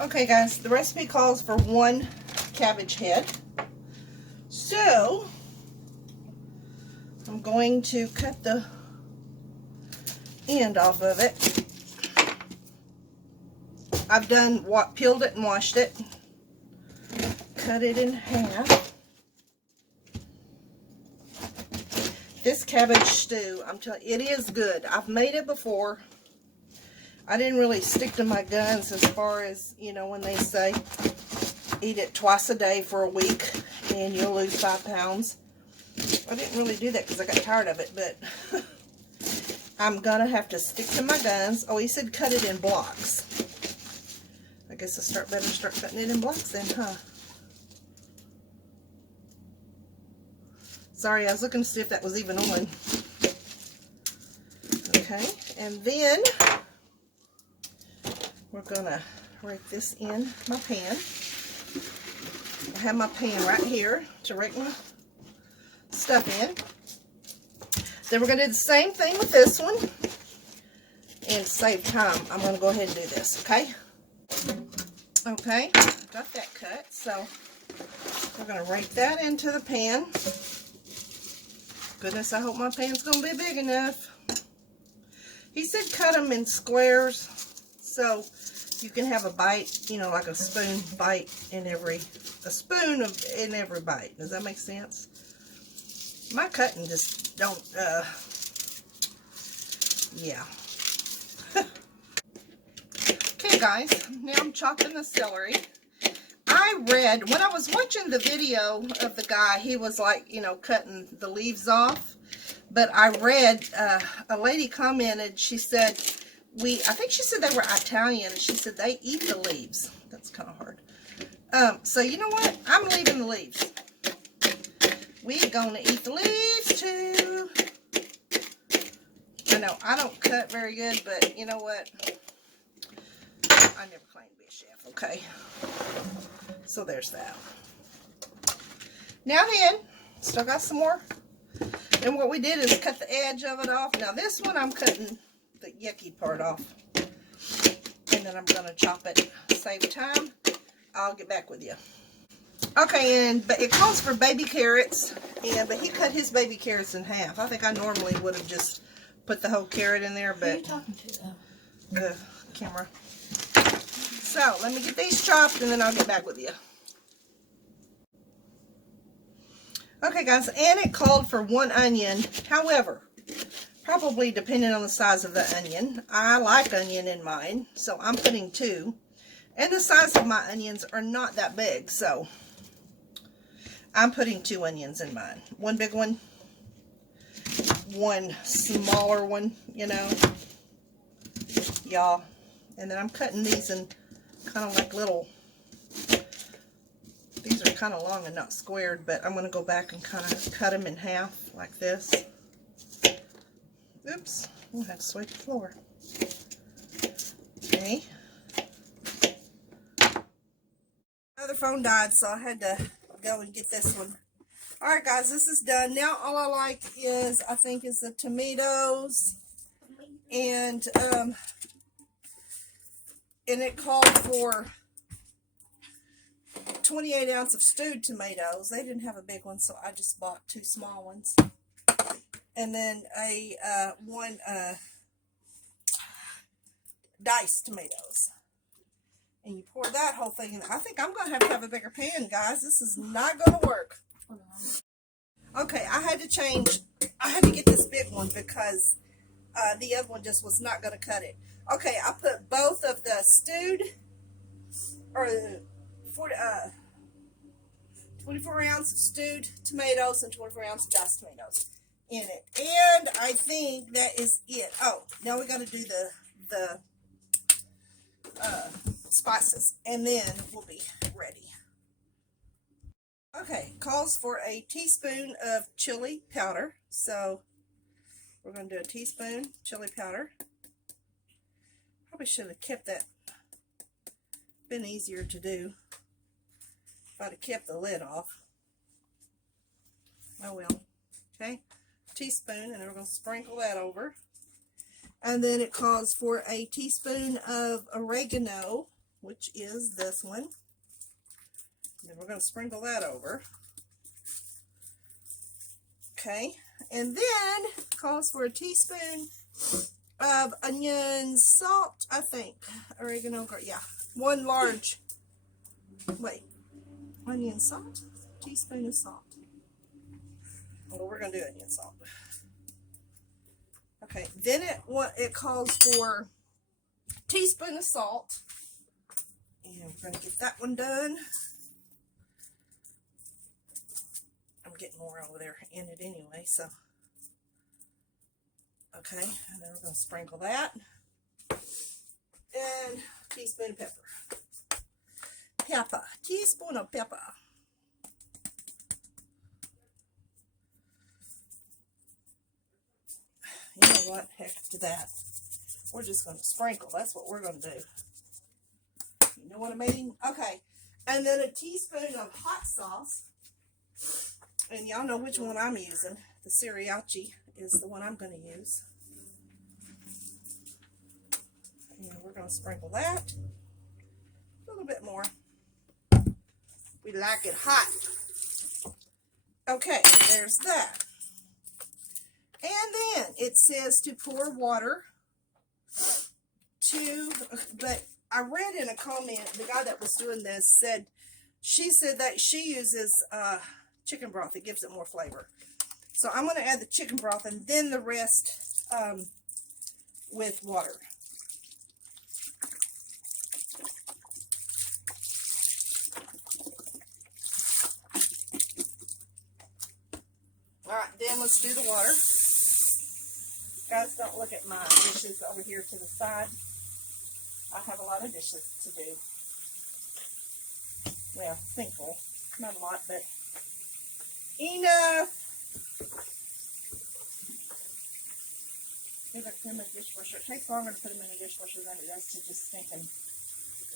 Okay guys, the recipe calls for 1 cabbage head. So I'm going to cut the end off of it. I've done peeled it and washed it. Cut it in half. This cabbage stew, I'm telling you, it is good. I've made it before. I didn't really stick to my guns as far as, you know, when they say eat it twice a day for a week and you'll lose 5 pounds. I didn't really do that because I got tired of it, but I'm going to have to stick to my guns. Oh, he said cut it in blocks. I guess I better start cutting it in blocks then, huh? Sorry, I was looking to see if that was even on. Okay, and then we're gonna rake this in my pan. I have my pan right here to rake my stuff in. Then we're gonna do the same thing with this one. And to save time, I'm gonna go ahead and do this, okay? Okay, got that cut, so we're gonna rake that into the pan. Goodness, I hope my pan's gonna be big enough. He said cut them in squares so you can have a bite, you know, like a spoon bite in every, in every bite. Does that make sense? My cutting just don't, yeah. Okay guys, now I'm chopping the celery. I read, when I was watching the video of the guy, he was like, you know, cutting the leaves off. But I read, a lady commented, she said, I think she said they were Italian, and she said they eat the leaves. That's kind of hard. So you know what? I'm leaving the leaves. We're going to eat the leaves too. I know, I don't cut very good, but you know what? I never claimed to be a chef, okay? So there's that. Now then, still got some more. And what we did is cut the edge of it off. Now this one I'm cutting the yucky part off. And then I'm going to chop it. Save time. I'll get back with you. Okay, but it calls for baby carrots. But he cut his baby carrots in half. I think I normally would have just put the whole carrot in there. But who are you talking to though? The camera. So, let me get these chopped and then I'll get back with you. Okay guys, and it called for 1 onion. However, probably depending on the size of the onion. I like onion in mine, so I'm putting 2. And the size of my onions are not that big, so I'm putting 2 onions in mine. 1 big one, 1 smaller one, you know, y'all. And then I'm cutting these in kind of like little, these are kind of long and not squared, but I'm going to go back and kind of cut them in half like this. Oops, I'm going to have to sweep the floor. Okay. Other phone died, so I had to go and get this one. Alright guys, this is done. Now all I like is, I think, is the tomatoes. And it called for 28 ounces of stewed tomatoes. They didn't have a big one, so I just bought 2 small ones. And then one diced tomatoes. And you pour that whole thing in. I think I'm going to have a bigger pan, guys. This is not going to work. Okay, I had to get this big one because the other one just was not going to cut it. Okay, I put both of the stewed, or 24 ounces of stewed tomatoes and 24 ounces of diced tomatoes in it. And I think that is it. Oh, now we got to do the spices, and then we'll be ready. Okay, calls for a teaspoon of chili powder. So we're going to do a teaspoon chili powder. Probably should have kept that. Been easier to do if I'd have kept the lid off. Oh well. Okay, teaspoon, and we're going to sprinkle that over. And then it calls for a teaspoon of oregano. which is this one. And then we're going to sprinkle that over. Okay, and then calls for a teaspoon of onion salt, I think. Oregano, yeah. One large, wait, onion salt? Teaspoon of salt. Well, we're going to do onion salt. Okay, then it calls for a teaspoon of salt. And we're going to get that one done. I'm getting more over there in it anyway, so. Okay, and then we're going to sprinkle that. And a teaspoon of pepper. Pepper. Teaspoon of pepper. You know what? Heck to that. We're just going to sprinkle. That's what we're going to do. You know what I mean? Okay. And then a teaspoon of hot sauce. And y'all know which one I'm using. The Sriracha is the one I'm going to use. And we're going to sprinkle that. A little bit more. We like it hot. Okay, there's that. And then it says to pour water to, but I read in a comment, the guy that was doing this said, she said that she uses chicken broth. It gives it more flavor. So I'm going to add the chicken broth and then the rest with water. All right, then let's do the water. Guys, don't look at my dishes over here to the side. I have a lot of dishes to do. Well, thankful. Not a lot, but enough. If I put them in the dishwasher, it takes longer to put them in the dishwasher than it does to just stick them,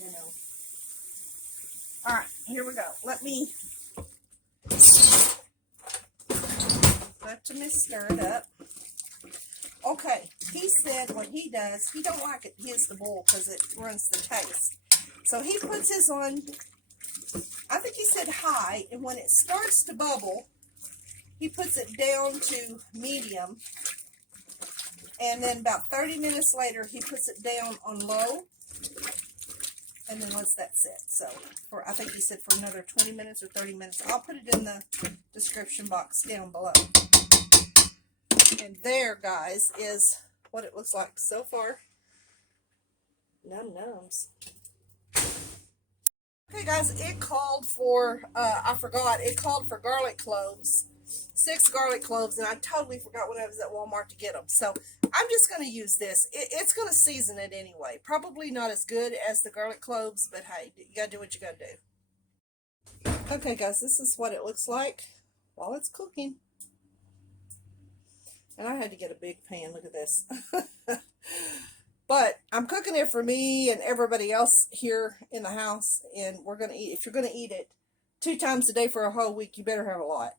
you know. All right, here we go. Let me stir it up. Okay, he said what he does, he don't like it his to boil because it ruins the taste. So he puts his on, I think he said high, and when it starts to bubble, he puts it down to medium. And then about 30 minutes later, he puts it down on low. And then lets that sit. So, for I think he said for another 20 minutes or 30 minutes. I'll put it in the description box down below. And there, guys, is what it looks like so far. Num nums. Okay, guys, it called for, I forgot, it called for garlic cloves. 6 garlic cloves, and I totally forgot when I was at Walmart to get them. So, I'm just going to use this. It's going to season it anyway. Probably not as good as the garlic cloves, but hey, you got to do what you got to do. Okay, guys, this is what it looks like while it's cooking. And I had to get a big pan. Look at this. But I'm cooking it for me and everybody else here in the house. And we're going to eat. If you're going to eat it 2 times a day for a whole week, you better have a lot.